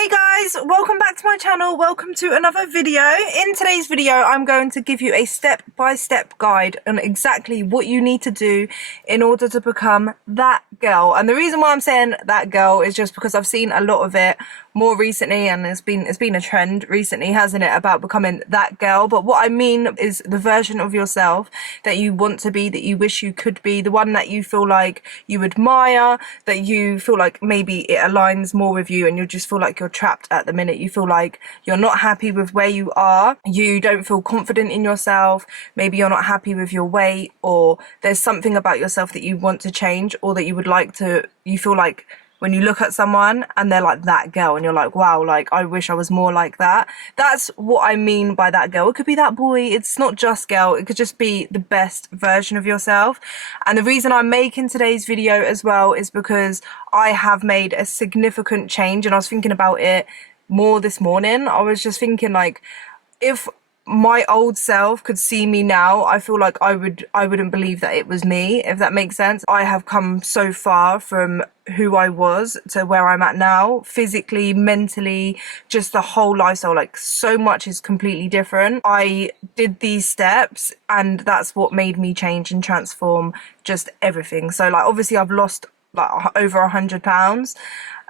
Hey guys, welcome back to my channel. Welcome to another video. In today's video, I'm going to give you a step-by-step guide on exactly what you need to do in order to become that girl. And the reason why I'm saying that girl is just because I've seen a lot of it more recently, and it's been a trend recently, hasn't it, about becoming that girl. But what I mean is the version of yourself that you want to be, that you wish you could be, the one that you feel like you admire, that you feel like maybe it aligns more with you and you just feel like you're trapped at the minute. You feel like you're not happy with where you are, you don't feel confident in yourself, maybe you're not happy with your weight, or there's something about yourself that you want to change, or that you would like to, you feel like when you look at someone and they're like that girl and you're like, wow, like I wish I was more like that. That's what I mean by that girl. It could be that boy, it's not just girl, it could just be the best version of yourself. And the reason I'm making today's video as well is because I have made a significant change, and I was thinking about it more this morning. I was just thinking, like, if my old self could see me now, I feel like I wouldn't believe that it was me, if that makes sense. I have come so far from who I was to where I'm at now, physically, mentally, just the whole lifestyle. Like, so much is completely different. I did these steps and that's what made me change and transform just everything. So like, obviously I've lost like over 100 pounds,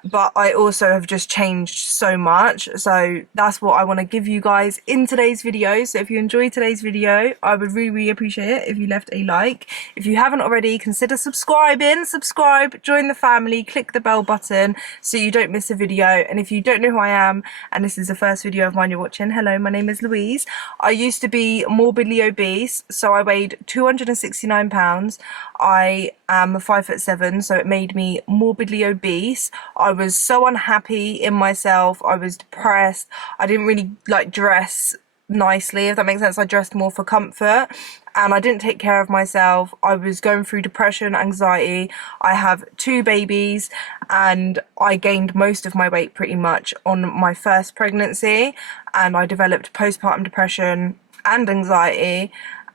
but I also have just changed so much. So that's what I want to give you guys in today's video. So if you enjoyed today's video, I would really appreciate it if you left a like. If you haven't already, consider subscribing. Subscribe, join the family, click the bell button so you don't miss a video. And if you don't know who I am and this is the first video of mine you're watching, hello, my name is Louise. I used to be morbidly obese, so I weighed 269 pounds. I am 5'7", so it made me morbidly obese. I was so unhappy in myself. I was depressed. I didn't really like dress nicely, if that makes sense. I dressed more for comfort and I didn't take care of myself. I was going through depression, anxiety. I have 2 babies and I gained most of my weight pretty much on my first pregnancy, and I developed postpartum depression and anxiety.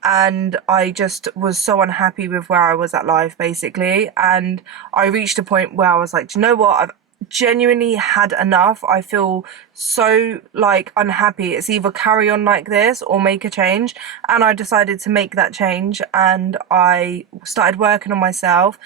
And I just was so unhappy with where I was at life, basically. And I reached a point where I was like, do you know what? I've genuinely had enough. I feel so like unhappy. It's either carry on like this or make a change. And I decided to make that change, and I started working on myself.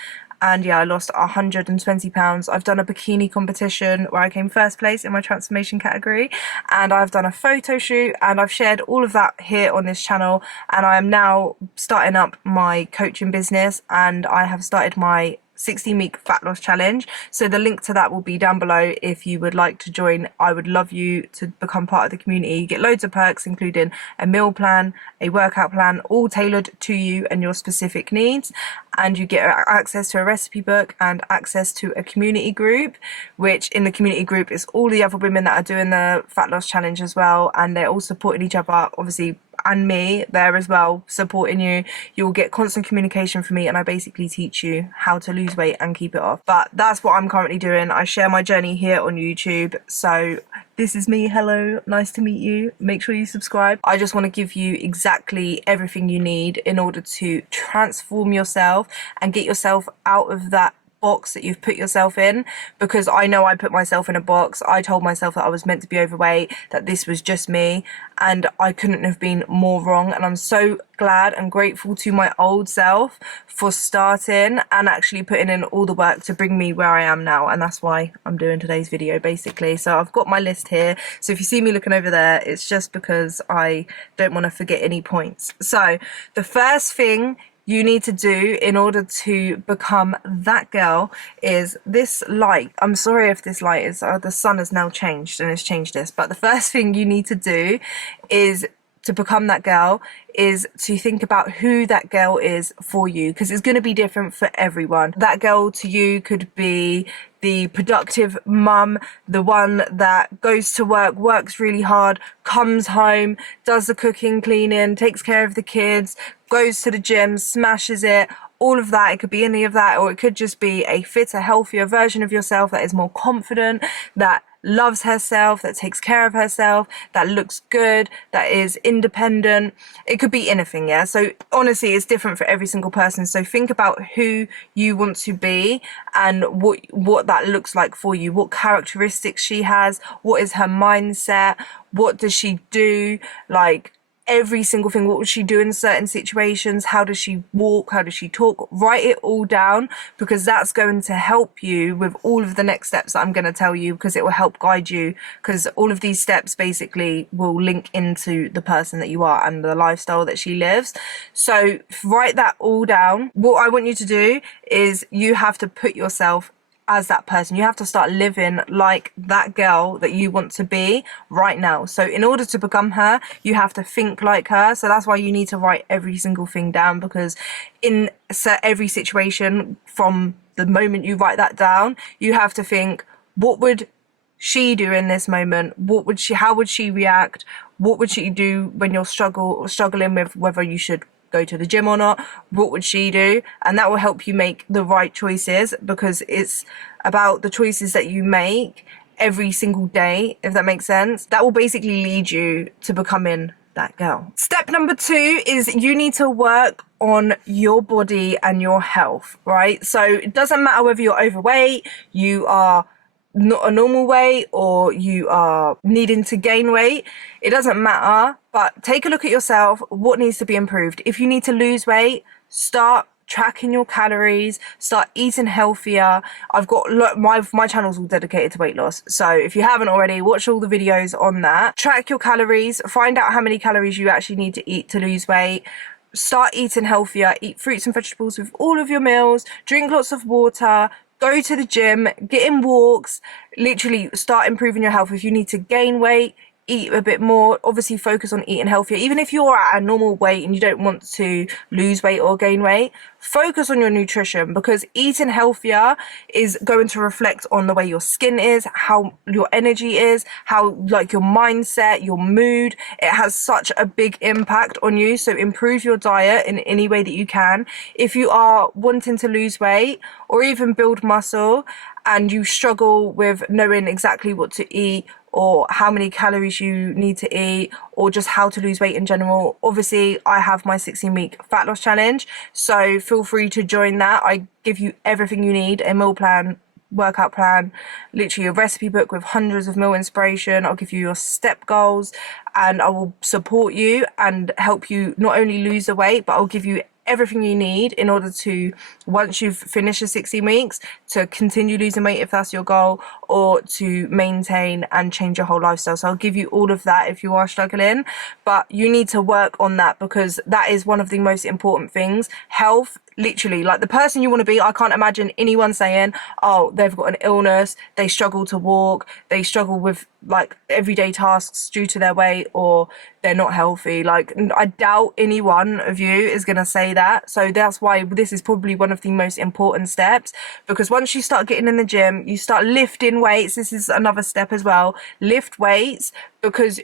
And yeah, I lost 120 pounds. I've done a bikini competition where I came first place in my transformation category, and I've done a photo shoot, and I've shared all of that here on this channel. And I am now starting up my coaching business, and I have started my 16-week fat loss challenge. So the link to that will be down below if you would like to join. I would love you to become part of the community. You get loads of perks, including a meal plan, a workout plan, all tailored to you and your specific needs. And you get access to a recipe book and access to a community group, which in the community group is all the other women that are doing the fat loss challenge as well. And they're all supporting each other, obviously, and me there as well, supporting you. You'll get constant communication from me, and I basically teach you how to lose weight and keep it off. But that's what I'm currently doing. I share my journey here on YouTube. So this is me. Hello, nice to meet you. Make sure you subscribe. I just want to give you exactly everything you need in order to transform yourself and get yourself out of that box that you've put yourself in, because I know I put myself in a box. I told myself that I was meant to be overweight, that this was just me, and I couldn't have been more wrong. And I'm so glad and grateful to my old self for starting and actually putting in all the work to bring me where I am now. And that's why I'm doing today's video, basically. So I've got my list here, so if you see me looking over there, it's just because I don't want to forget any points. So the first thing you need to do in order to become that girl is this light. I'm sorry if this light is, the sun has now changed and it's changed this, but the first thing you need to do is to become that girl is to think about who that girl is for you, because it's going to be different for everyone. That girl to you could be the productive mum, the one that goes to work, works really hard, comes home, does the cooking, cleaning, takes care of the kids, goes to the gym, smashes it, all of that. It could be any of that, or it could just be a fitter, healthier version of yourself that is more confident, that loves herself, that takes care of herself, that looks good, that is independent. It could be anything, yeah? So honestly, it's different for every single person. So think about who you want to be and what that looks like for you, what characteristics she has, what is her mindset, what does she do, like every single thing. What would she do in certain situations? How does she walk? How does she talk? Write it all down, because that's going to help you with all of the next steps that I'm going to tell you, because it will help guide you, because all of these steps basically will link into the person that you are and the lifestyle that she lives. So write that all down. What I want you to do is you have to put yourself as that person. You have to start living like that girl that you want to be right now. So in order to become her, you have to think like her. So that's why you need to write every single thing down, because in every situation, from the moment you write that down, you have to think, what would she do in this moment? How would she react? What would she do when you're struggling with whether you should go to the gym or not? What would she do? And that will help you make the right choices, because it's about the choices that you make every single day, if that makes sense. That will basically lead you to becoming that girl. Step number 2 is you need to work on your body and your health, right? So it doesn't matter whether you're overweight, you are not a normal weight, or you are needing to gain weight. It doesn't matter, but take a look at yourself. What needs to be improved? If you need to lose weight, start tracking your calories, start eating healthier. I've got my channel's all dedicated to weight loss, so if you haven't already, watch all the videos on that. Track your calories, find out how many calories you actually need to eat to lose weight. Start eating healthier, eat fruits and vegetables with all of your meals, drink lots of water, go to the gym, get in walks, literally start improving your health. If you need to gain weight, eat a bit more. Obviously focus on eating healthier. Even if you're at a normal weight and you don't want to lose weight or gain weight, focus on your nutrition, because eating healthier is going to reflect on the way your skin is, how your energy is, how like your mindset, your mood. It has such a big impact on you. So improve your diet in any way that you can. If you are wanting to lose weight or even build muscle and you struggle with knowing exactly what to eat, or how many calories you need to eat, or just how to lose weight in general, obviously I have my 16-week fat loss challenge, so feel free to join that. I give you everything you need: a meal plan, workout plan, literally a recipe book with hundreds of meal inspiration. I'll give you your step goals, and I will support you and help you not only lose the weight, but I'll give you everything you need in order to, once you've finished the 16 weeks, to continue losing weight if that's your goal, or to maintain and change your whole lifestyle. So I'll give you all of that if you are struggling, but you need to work on that, because that is one of the most important things. Health, literally, like the person you want to be. I can't imagine anyone saying, oh, they've got an illness, they struggle to walk, they struggle with like everyday tasks due to their weight, or they're not healthy. Like, I doubt any one of you is going to say that. So that's why this is probably one of the most important steps, because once you start getting in the gym, you start lifting weights. This is another step as well. Lift weights, because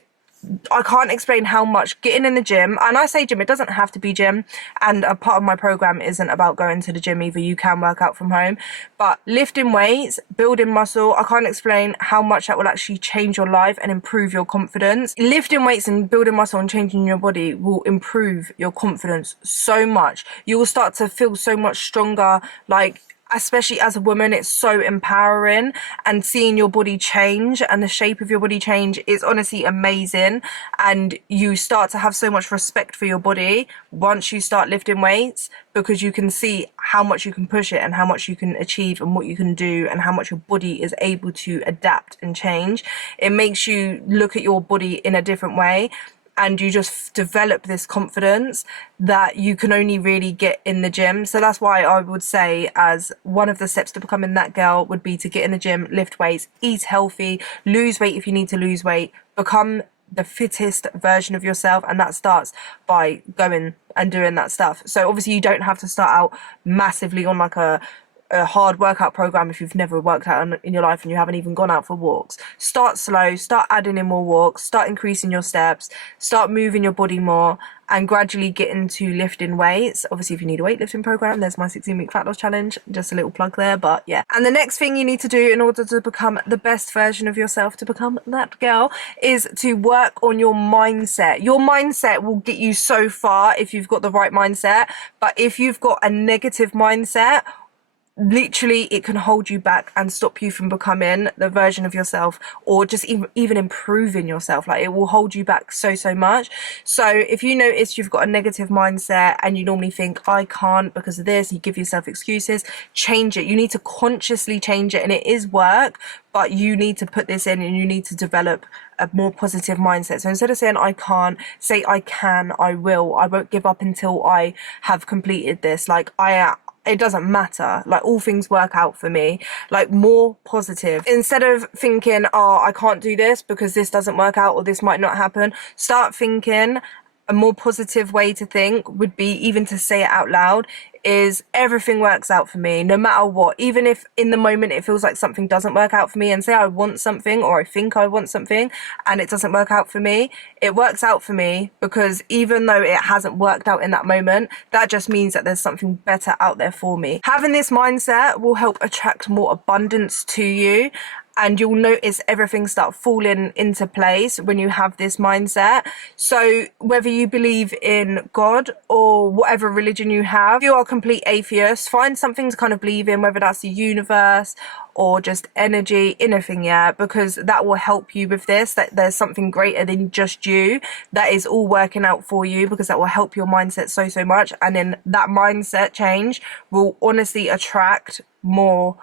I can't explain how much getting in the gym, and I say gym, it doesn't have to be gym, and a part of my program isn't about going to the gym either. You can work out from home, but lifting weights, building muscle, I can't explain how much that will actually change your life and improve your confidence. Lifting weights and building muscle and changing your body will improve your confidence so much. You will start to feel so much stronger, like, especially as a woman, it's so empowering, and seeing your body change and the shape of your body change is honestly amazing. And you start to have so much respect for your body once you start lifting weights, because you can see how much you can push it and how much you can achieve and what you can do and how much your body is able to adapt and change. It makes you look at your body in a different way, and you just develop this confidence that you can only really get in the gym. So that's why I would say, as one of the steps to becoming that girl, would be to get in the gym, lift weights, eat healthy, lose weight if you need to lose weight, become the fittest version of yourself. And that starts by going and doing that stuff. So obviously you don't have to start out massively on like a a hard workout program if you've never worked out in your life and you haven't even gone out for walks. Start slow, start adding in more walks, start increasing your steps, start moving your body more, and gradually get into lifting weights. Obviously, if you need a weightlifting program, there's my 16-week fat loss challenge. Just a little plug there, but yeah. And the next thing you need to do in order to become the best version of yourself, to become that girl, is to work on your mindset. Your mindset will get you so far if you've got the right mindset, but if you've got a negative mindset, literally it can hold you back and stop you from becoming the version of yourself, or just even improving yourself. Like, it will hold you back so much. So if you notice you've got a negative mindset and you normally think, I can't because of this, you give yourself excuses, change it. You need to consciously change it, and it is work, but you need to put this in and you need to develop a more positive mindset. So instead of saying I can't, say I can, I will, I won't give up until I have completed this. Like, it doesn't matter, like, all things work out for me. Like, more positive. Instead of thinking, oh, I can't do this because this doesn't work out or this might not happen, start thinking. A more positive way to think would be, even to say it out loud, is everything works out for me no matter what. Even if in the moment it feels like something doesn't work out for me, and say I want something or I think I want something and it doesn't work out for me, it works out for me because even though it hasn't worked out in that moment, that just means that there's something better out there for me. Having this mindset will help attract more abundance to you, and you'll notice everything start falling into place when you have this mindset. So whether you believe in God or whatever religion you have, if you are a complete atheist, find something to kind of believe in, whether that's the universe or just energy, anything, yeah, because that will help you with this, that there's something greater than just you that is all working out for you, because that will help your mindset so much. And then that mindset change will honestly attract more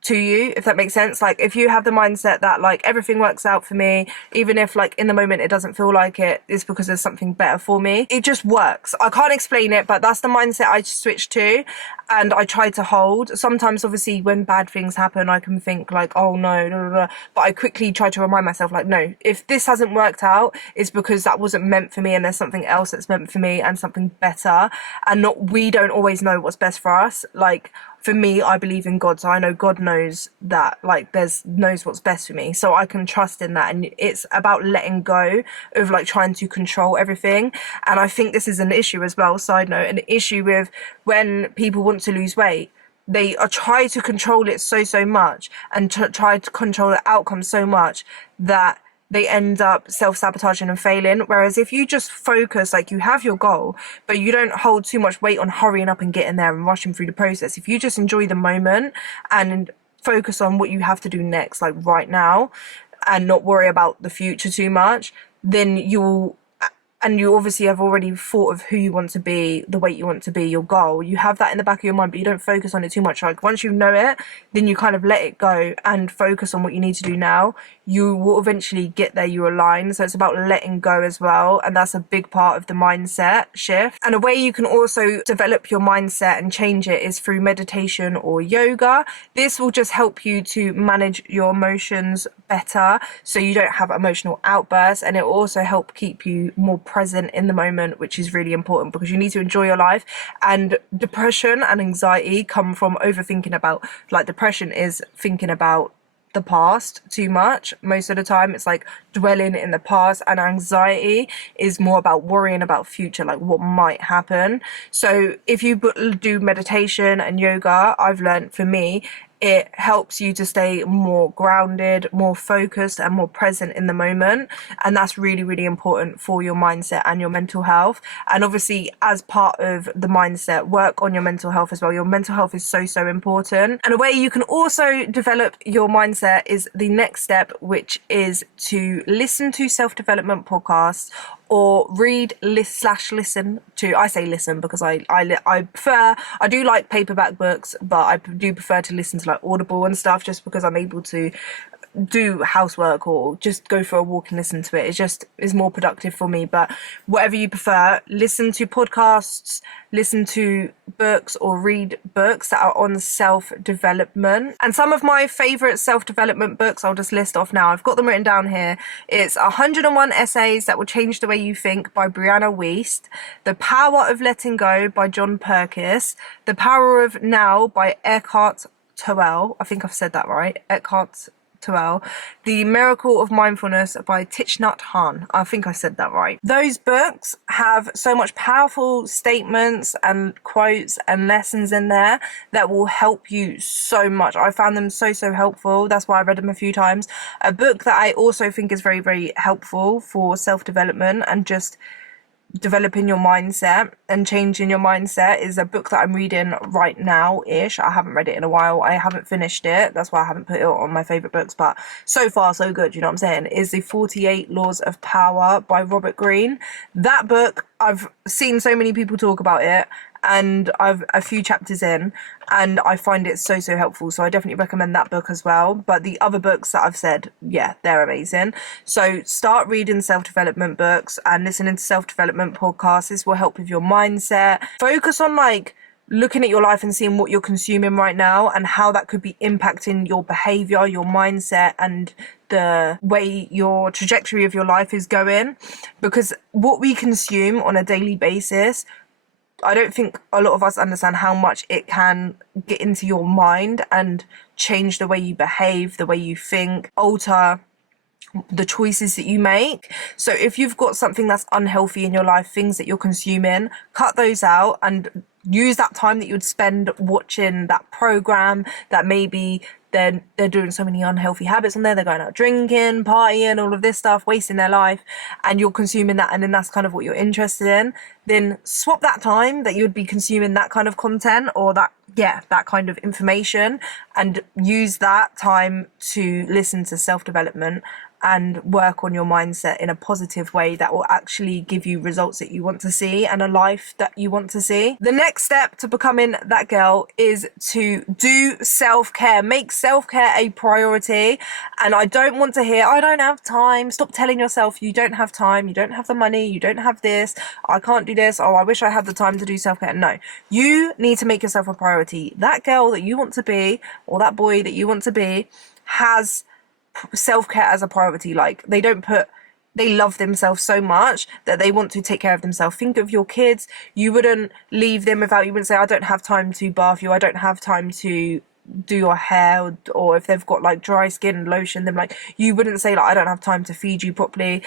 to you, if that makes sense. Like, if you have the mindset that, like, everything works out for me, even if, like, in the moment it doesn't feel like it's because there's something better for me, it just works. I can't explain it, but that's the mindset I switched to and I try to hold. Sometimes, obviously, when bad things happen, I can think like, oh no, blah, blah, blah. But I quickly try to remind myself, like, no, if this hasn't worked out, it's because that wasn't meant for me and there's something else that's meant for me and something better. And we don't always know what's best for us. Like, for me, I believe in God, so I know God knows that, like, knows what's best for me, so I can trust in that. And it's about letting go of, like, trying to control everything. And I think this is an issue as well, side note, an issue with when people want to lose weight. They are trying to control it so much, and try to control the outcome so much that they end up self-sabotaging and failing. Whereas if you just focus, like, you have your goal, but you don't hold too much weight on hurrying up and getting there and rushing through the process. If you just enjoy the moment and focus on what you have to do next, like right now, and not worry about the future too much, then and you obviously have already thought of who you want to be, the weight you want to be, your goal. You have that in the back of your mind, but you don't focus on it too much. Like, once you know it, then you kind of let it go and focus on what you need to do now. You will eventually get there, you align. So it's about letting go as well. And that's a big part of the mindset shift. And a way you can also develop your mindset and change it is through meditation or yoga. This will just help you to manage your emotions better, so you don't have emotional outbursts. And it will also help keep you more present in the moment, which is really important, because you need to enjoy your life. And depression and anxiety come from overthinking about, like, depression is thinking about the past too much. Most of the time it's like dwelling in the past, and anxiety is more about worrying about future, like what might happen. So if you do meditation and yoga, I've learned, for me, it helps you to stay more grounded, more focused, and more present in the moment. And that's really important for your mindset and your mental health. And obviously, as part of the mindset, work on your mental health as well. Your mental health is so important. And a way you can also develop your mindset is the next step, which is to listen to self-development podcasts, or read listen to, I say listen because I do like paperback books, but I do prefer to listen to, like, Audible and stuff, just because I'm able to do housework or just go for a walk and listen to it. It just is more productive for me. But whatever you prefer, listen to podcasts, listen to books, or read books that are on self-development. And some of my favorite self-development books I'll just list off now. I've got them written down here. It's 101 Essays That Will Change the Way You Think by Brianna Wiest, The Power of Letting Go by John Perkis, The Power of Now by Eckhart Tolle. I think I've said that right. Eckhart Tolle. The Miracle of Mindfulness by Thich Nhat Hanh. I think I said that right. Those books have so much powerful statements and quotes and lessons in there that will help you so much. I found them so helpful. That's why I read them a few times. A book that I also think is very helpful for self-development and just developing your mindset and changing your mindset is a book that I'm reading right now-ish. I haven't read it in a while. I haven't finished it. That's why I haven't put it on my favourite books. But so far, so good. You know what I'm saying? Is The 48 Laws of Power by Robert Greene. That book, I've seen so many people talk about it, and I've a few chapters in, and I find it so helpful. So I definitely recommend that book as well. But the other books that I've said, yeah, they're amazing. So start reading self-development books and listening to self-development podcasts. This will help with your mindset. Focus on like looking at your life and seeing what you're consuming right now and how that could be impacting your behavior, your mindset, and the way your trajectory of your life is going. Because what we consume on a daily basis, I don't think a lot of us understand how much it can get into your mind and change the way you behave, the way you think, alter the choices that you make. So if you've got something that's unhealthy in your life, things that you're consuming, cut those out and use that time that you'd spend watching that program that maybe they're doing so many unhealthy habits on there. They're going out drinking, partying, all of this stuff, wasting their life, and you're consuming that, and then that's kind of what you're interested in. Then swap that time that you would be consuming that kind of content or that kind of information, and use that time to listen to self-development and work on your mindset in a positive way that will actually give you results that you want to see and a life that you want to see. The next step to becoming that girl is to do self-care. Make self-care a priority. And I don't want to hear, I don't have time. Stop telling yourself you don't have time, you don't have the money, you don't have this, I can't do this, oh, I wish I had the time to do self-care. No, you need to make yourself a priority. That girl that you want to be, or that boy that you want to be, has self-care as a priority. Like, they love themselves so much that they want to take care of themselves. Think of your kids. You wouldn't leave them without, you wouldn't say, I don't have time to bath you, I don't have time to do your hair, or if they've got like dry skin, lotion them. Like, you wouldn't say like, I don't have time to feed you properly.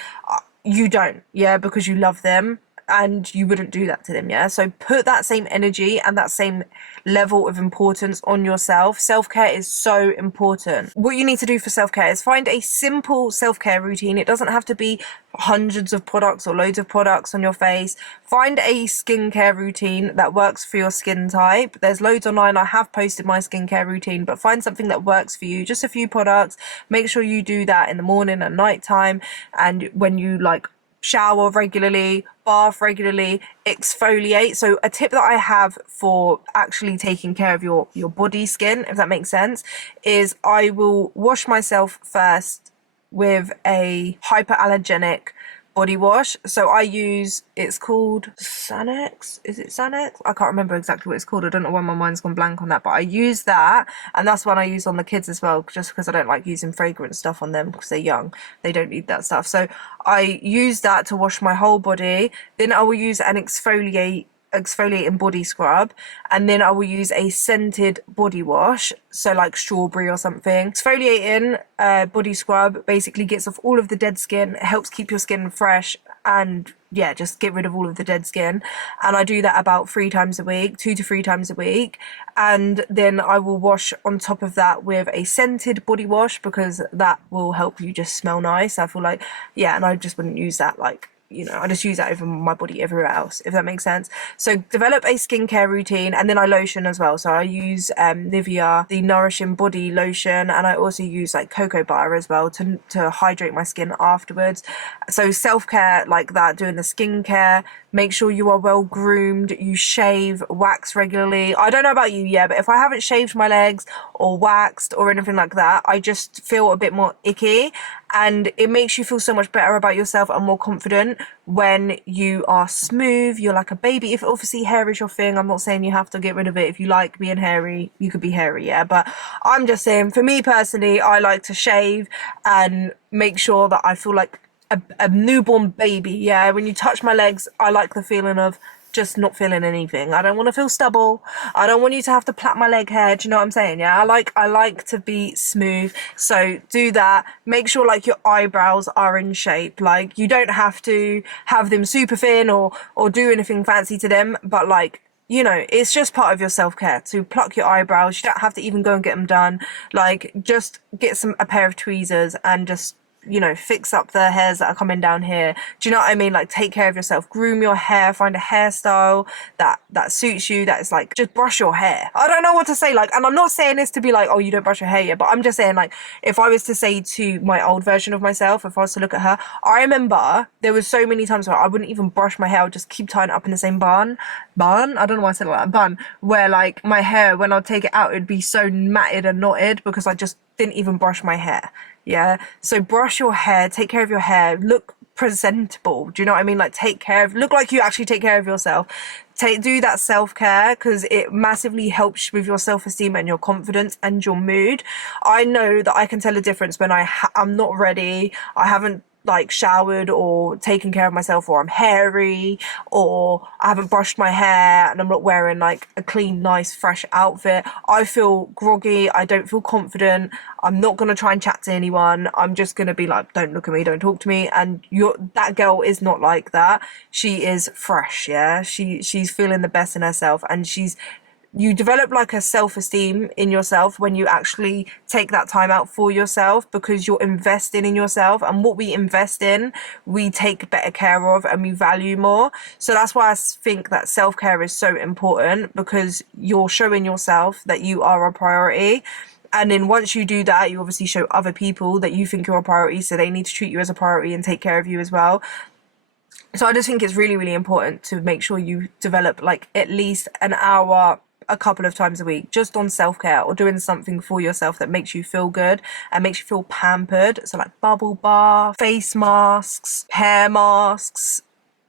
You don't, because you love them, and you wouldn't do that to them. So put that same energy and that same level of importance on yourself. Self-care is so important. What you need to do for self-care is find a simple self-care routine. It doesn't have to be hundreds of products or loads of products on your face. Find a skincare routine that works for your skin type. There's loads online. I have posted my skincare routine, but find something that works for you. Just a few products. Make sure you do that in the morning and night time, and when you like shower regularly, bath regularly, exfoliate. So a tip that I have for actually taking care of your body skin, if that makes sense, is I will wash myself first with a hyperallergenic body wash. So I use, it's called Sanex. Is it Sanex? I can't remember exactly what it's called. I don't know why my mind's gone blank on that, but I use that, and that's one I use on the kids as well, just because I don't like using fragrance stuff on them because they're young. They don't need that stuff. So I use that to wash my whole body. Then I will use an exfoliating body scrub, and then I will use a scented body wash, so like strawberry or something. Exfoliating body scrub basically gets off all of the dead skin. It helps keep your skin fresh and just get rid of all of the dead skin. And I do that about 3 times a week, 2 to 3 times a week. And then I will wash on top of that with a scented body wash, because that will help you just smell nice. I feel like, and I just wouldn't use that like, I just use that over my body everywhere else, if that makes sense. So develop a skincare routine, and then I lotion as well. So I use Nivea, the Nourishing Body Lotion, and I also use like cocoa butter as well to hydrate my skin afterwards. So self-care like that, doing the skincare, make sure you are well groomed, you shave, wax regularly. I don't know about you, yeah, but if I haven't shaved my legs or waxed or anything like that, I just feel a bit more icky, and it makes you feel so much better about yourself and more confident when you are smooth, you're like a baby. If obviously hair is your thing, I'm not saying you have to get rid of it. If you like being hairy, you could be hairy, yeah, but I'm just saying, for me personally, I like to shave and make sure that I feel like a newborn baby. Yeah, when you touch my legs, I like the feeling of just not feeling anything. I don't want to feel stubble. I don't want you to have to plait my leg hair. Do you know what I'm saying? Yeah, I like to be smooth. So do that. Make sure like your eyebrows are in shape. Like, you don't have to have them super thin or do anything fancy to them, but like, you know, it's just part of your self-care to pluck your eyebrows. You don't have to even go and get them done. Like, just get a pair of tweezers and just, you know, fix up the hairs that are coming down here. Do you know what I mean? Like, take care of yourself, groom your hair, find a hairstyle that suits you, that is like, just brush your hair. I don't know what to say, like, and I'm not saying this to be like, oh, you don't brush your hair yet, but I'm just saying, like, if I was to say to my old version of myself, if I was to look at her, I remember there was so many times where I wouldn't even brush my hair. I would just keep tying it up in the same bun, I don't know why I said it like that, bun, where like my hair, when I'd take it out, it'd be so matted and knotted because I just didn't even brush my hair. Yeah, so brush your hair, take care of your hair, look presentable. Do you know what I mean? Like, look like you actually take care of yourself. Do that self-care, because it massively helps with your self-esteem and your confidence and your mood. I know that I can tell a difference when I'm not ready, I haven't like showered or taken care of myself, or I'm hairy, or I haven't brushed my hair and I'm not wearing like a clean, nice, fresh outfit. I feel groggy, I don't feel confident, I'm not going to try and chat to anyone, I'm just going to be like, don't look at me, don't talk to me. And that girl is not like that. She is fresh, yeah, she's feeling the best in herself, and you develop like a self-esteem in yourself when you actually take that time out for yourself, because you're investing in yourself, and what we invest in, we take better care of and we value more. So that's why I think that self-care is so important, because you're showing yourself that you are a priority. And then once you do that, you obviously show other people that you think you're a priority, so they need to treat you as a priority and take care of you as well. So I just think it's really, really important to make sure you develop like at least an hour a couple of times a week just on self-care, or doing something for yourself that makes you feel good and makes you feel pampered. So like bubble bath, face masks, hair masks,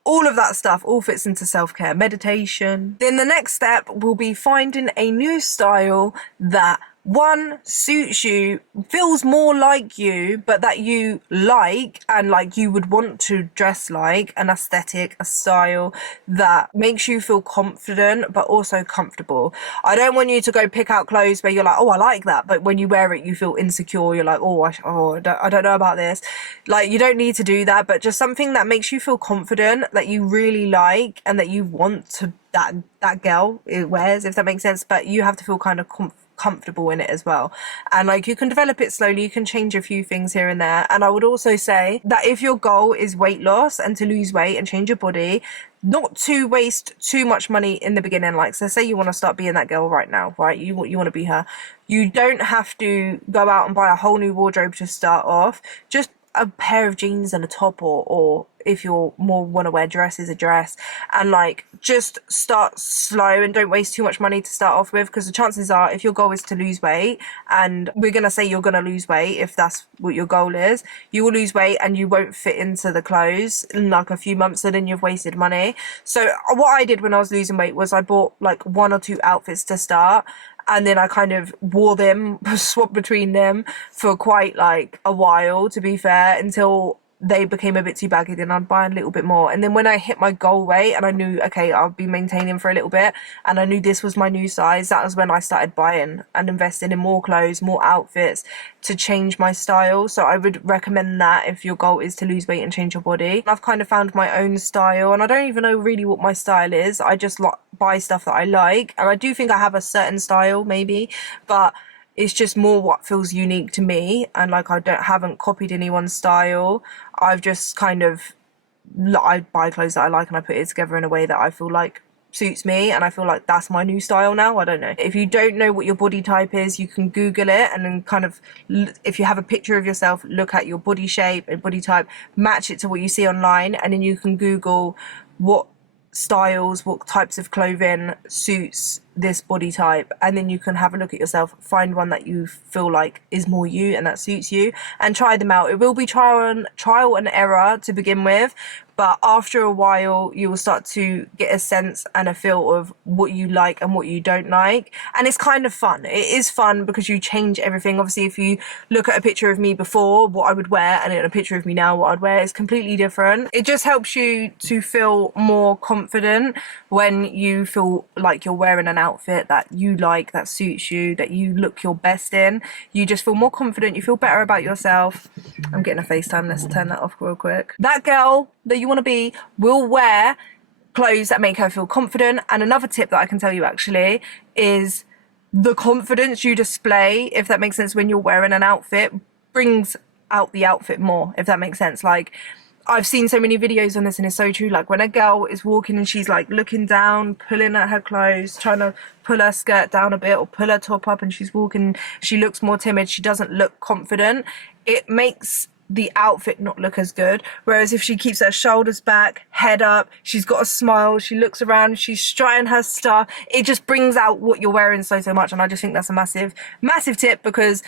all of that stuff all fits into self-care. Meditation. Then the next step will be finding a new style that one suits you, feels more like you, but that you like, and like you would want to dress like, an aesthetic, a style that makes you feel confident but also comfortable. I don't want you to go pick out clothes where you're like, oh, I like that, but when you wear it you feel insecure, you're like, I don't know about this. Like, you don't need to do that, but just something that makes you feel confident, that you really like, and that you want to, that girl it wears, if that makes sense. But you have to feel kind of comfortable in it as well, and like, you can develop it slowly, you can change a few things here and there. And I would also say that if your goal is weight loss and to lose weight and change your body, not to waste too much money in the beginning. Like, so say you want to start being that girl right now, right? You want to be her. You don't have to go out and buy a whole new wardrobe to start off. Just a pair of jeans and a top, or if you're more want to wear dresses, a dress, and like, just start slow and don't waste too much money to start off with, because the chances are, if your goal is to lose weight, and we're gonna say you're gonna lose weight, if that's what your goal is, you will lose weight and you won't fit into the clothes in like a few months, and then you've wasted money. So what I did when I was losing weight was I bought like 1 or 2 outfits to start, and then I kind of wore them, swapped between them for quite like a while, to be fair, until they became a bit too baggy. Then I'd buy a little bit more, and then when I hit my goal weight and I knew, okay, I'll be maintaining for a little bit, and I knew this was my new size, that was when I started buying and investing in more clothes, more outfits to change my style. So I would recommend that if your goal is to lose weight and change your body. I've kind of found my own style, and I don't even know really what my style is. I just buy stuff that I like, and I do think I have a certain style maybe, but it's just more what feels unique to me. And like, haven't copied anyone's style. I've just kind of, I buy clothes that I like and I put it together in a way that I feel like suits me, and I feel like that's my new style now. I don't know. If you don't know what your body type is, you can Google it, and then kind of, if you have a picture of yourself, look at your body shape and body type, match it to what you see online, and then you can Google what styles, what types of clothing suits this body type, and then you can have a look at yourself, find one that you feel like is more you and that suits you, and try them out. It will be trial and error to begin with, but after a while you will start to get a sense and a feel of what you like and what you don't like, and it's kind of fun. It is fun because you change everything. Obviously, if you look at a picture of me before, what I would wear, and in a picture of me now, what I'd wear is completely different. It just helps you to feel more confident when you feel like you're wearing an outfit that you like, that suits you, that you look your best in. You just feel more confident, you feel better about yourself. I'm getting a FaceTime, let's turn that off real quick. That girl that you want to be will wear clothes that make her feel confident. And another tip that I can tell you actually is the confidence you display, if that makes sense, when you're wearing an outfit brings out the outfit more, if that makes sense. Like, I've seen so many videos on this and it's so true. Like when a girl is walking and she's like looking down, pulling at her clothes, trying to pull her skirt down a bit or pull her top up, and she's walking, she looks more timid, she doesn't look confident, it makes the outfit not look as good. Whereas if she keeps her shoulders back, head up, she's got a smile, she looks around, she's strutting her stuff, it just brings out what you're wearing so much. And I just think that's a massive tip, because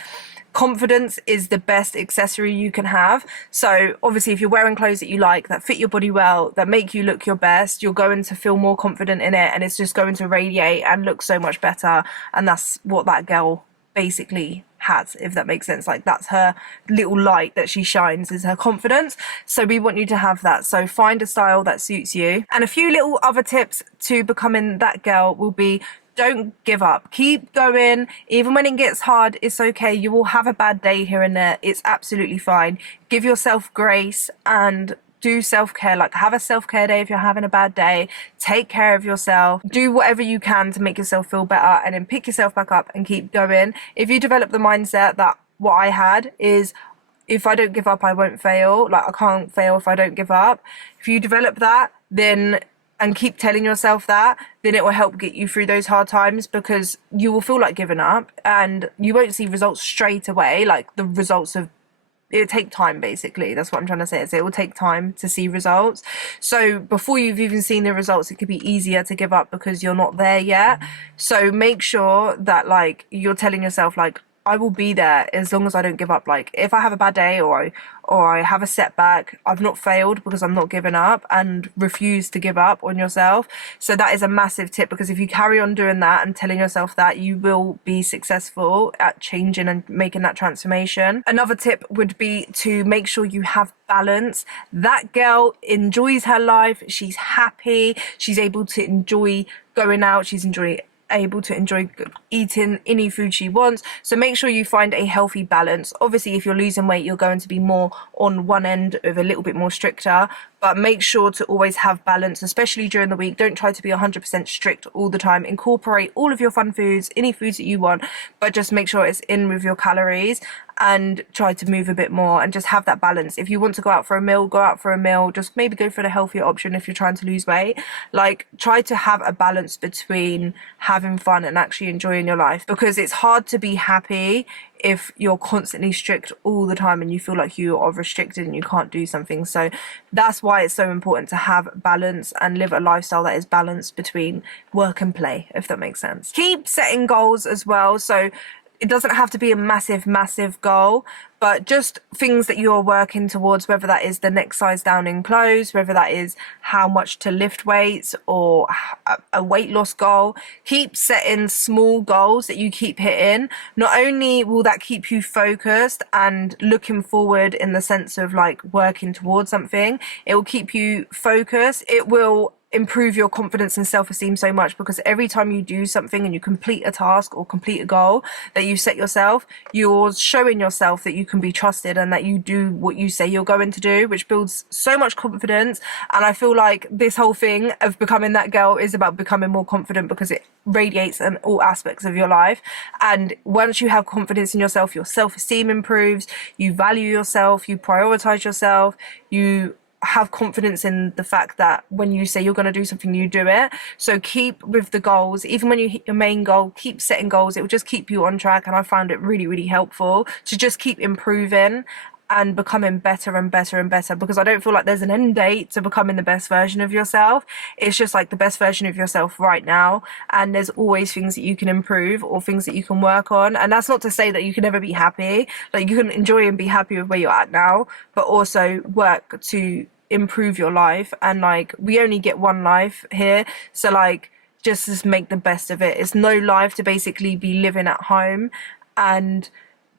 confidence is the best accessory you can have. So obviously if you're wearing clothes that you like, that fit your body well, that make you look your best, you're going to feel more confident in it, and it's just going to radiate and look so much better. And that's what that girl basically has, if that makes sense. Like, that's her little light that she shines, is her confidence. So we want you to have that. So find a style that suits you. And a few little other tips to becoming that girl will be, don't give up. Keep going. Even when it gets hard, it's okay. You will have a bad day here and there. It's absolutely fine. Give yourself grace and do self-care. Like, have a self-care day if you're having a bad day. Take care of yourself. Do whatever you can to make yourself feel better, and then pick yourself back up and keep going. If you develop the mindset that what I had is, if I don't give up, I won't fail. Like, I can't fail if I don't give up. If you develop that, then and keep telling yourself that, then it will help get you through those hard times, because you will feel like giving up and you won't see results straight away. Like, the results of it'll take time, basically. That's what I'm trying to say. It will take time to see results. So before you've even seen the results, it could be easier to give up because you're not there yet. So make sure that, like, you're telling yourself, like, I will be there as long as I don't give up. Like, if I have a bad day or I have a setback, I've not failed because I'm not giving up, and refuse to give up on yourself. So that is a massive tip, because if you carry on doing that and telling yourself that, you will be successful at changing and making that transformation. Another tip would be to make sure you have balance. That girl enjoys her life. She's happy. She's able to enjoy going out. She's able to enjoy eating any food she wants. So make sure you find a healthy balance. Obviously, if you're losing weight, you're going to be more on one end of a little bit more stricter, but make sure to always have balance, especially during the week. Don't try to be 100% strict all the time. Incorporate all of your fun foods, any foods that you want, but just make sure it's in with your calories, and try to move a bit more and just have that balance. If you want to go out for a meal, go out for a meal. Just maybe go for the healthier option if you're trying to lose weight. Like, try to have a balance between having fun and actually enjoying your life, because it's hard to be happy if you're constantly strict all the time and you feel like you are restricted and you can't do something. So that's why it's so important to have balance and live a lifestyle that is balanced between work and play, if that makes sense. Keep setting goals as well. So it doesn't have to be a massive goal, but just things that you're working towards, whether that is the next size down in clothes, whether that is how much to lift weights, or a weight loss goal. Keep setting small goals that you keep hitting. Not only will that keep you focused and looking forward in the sense of like working towards something, it will keep you focused. It will improve your confidence and self-esteem so much, because every time you do something and you complete a task or complete a goal that you set yourself, you're showing yourself that you can be trusted and that you do what you say you're going to do, which builds so much confidence. And I feel like this whole thing of becoming that girl is about becoming more confident, because it radiates in all aspects of your life. And once you have confidence in yourself, your self-esteem improves, you value yourself, you prioritize yourself, you have confidence in the fact that when you say you're going to do something, you do it. So keep with the goals. Even when you hit your main goal, keep setting goals. It will just keep you on track, and I found it really helpful to just keep improving and becoming better and better and better, because I don't feel like there's an end date to becoming the best version of yourself. It's just like the best version of yourself right now, and there's always things that you can improve or things that you can work on. And that's not to say that you can never be happy. Like, you can enjoy and be happy with where you're at now, but also work to improve your life. And like, we only get one life here, so like, just make the best of it. It's no life to basically be living at home and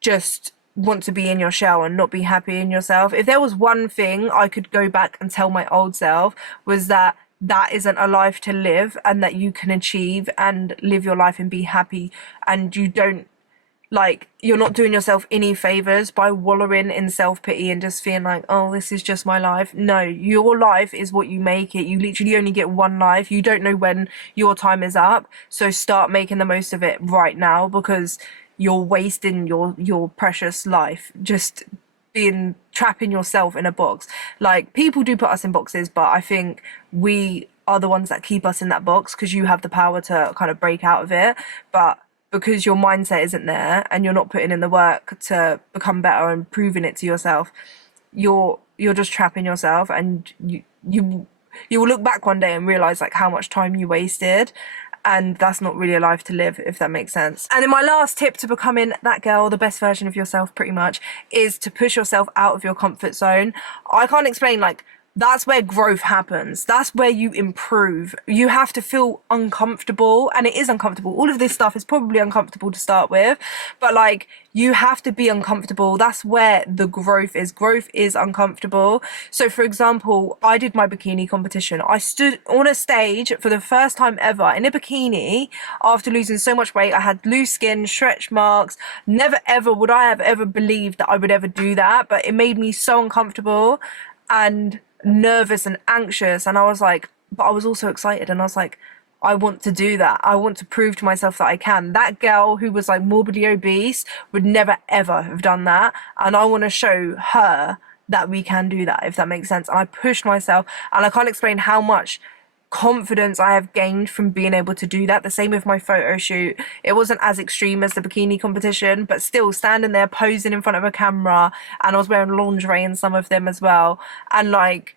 just want to be in your shell and not be happy in yourself. If there was one thing I could go back and tell my old self, was that that isn't a life to live, and that you can achieve and live your life and be happy, and you don't, like, you're not doing yourself any favors by wallowing in self-pity and just feeling like, oh, this is just my life. No, your life is what you make it. You literally only get one life. You don't know when your time is up, so start making the most of it right now, because you're wasting your precious life just trapping yourself in a box. Like, people do put us in boxes, but I think we are the ones that keep us in that box, because you have the power to kind of break out of it. But because your mindset isn't there and you're not putting in the work to become better and proving it to yourself, you're just trapping yourself, and you will look back one day and realize like how much time you wasted. And that's not really a life to live, if that makes sense. And then my last tip to becoming that girl, the best version of yourself pretty much, is to push yourself out of your comfort zone. I can't explain, like, that's where growth happens. That's where you improve. You have to feel uncomfortable, and it is uncomfortable. All of this stuff is probably uncomfortable to start with, but like, you have to be uncomfortable. That's where the growth is. Growth is uncomfortable. So for example, I did my bikini competition. I stood on a stage for the first time ever in a bikini after losing so much weight. I had loose skin, stretch marks. Never ever would I have ever believed that I would ever do that, but it made me so uncomfortable and nervous and anxious. And I was like, but I was also excited, and I was like, I want to do that. I want to prove to myself that I can. That girl who was like morbidly obese would never ever have done that, and I want to show her that we can do that, if that makes sense. And I pushed myself, and I can't explain how much confidence I have gained from being able to do that. The same with my photo shoot. It wasn't as extreme as the bikini competition, but still standing there posing in front of a camera, and I was wearing lingerie in some of them as well. And like,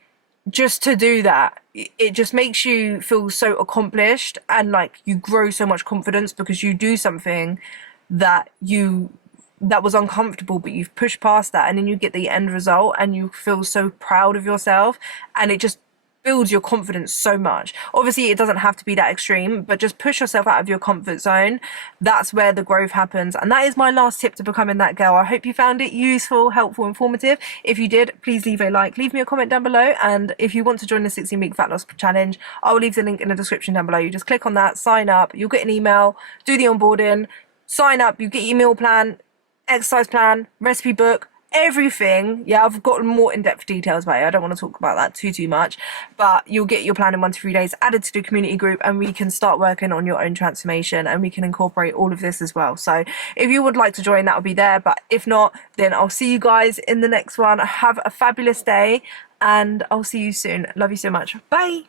just to do that, it just makes you feel so accomplished, and like, you grow so much confidence because you do something that was uncomfortable, but you've pushed past that, and then you get the end result and you feel so proud of yourself, and it just builds your confidence so much. Obviously, it doesn't have to be that extreme, but just push yourself out of your comfort zone. That's where the growth happens. And that is my last tip to becoming that girl. I hope you found it useful, helpful, informative. If you did, please leave a like, leave me a comment down below. And if you want to join the 16-week fat loss challenge, I will leave the link in the description down below. You just click on that, sign up, you'll get an email, do the onboarding, sign up, you get your meal plan, exercise plan, recipe book, everything. Yeah, I've got more in-depth details about it. I don't want to talk about that too much, but you'll get your plan in 1 to 3 days added to the community group, and we can start working on your own transformation, and we can incorporate all of this as well. So if you would like to join, that will be there, but if not, then I'll see you guys in the next one. Have a fabulous day, and I'll see you soon. Love you so much. Bye.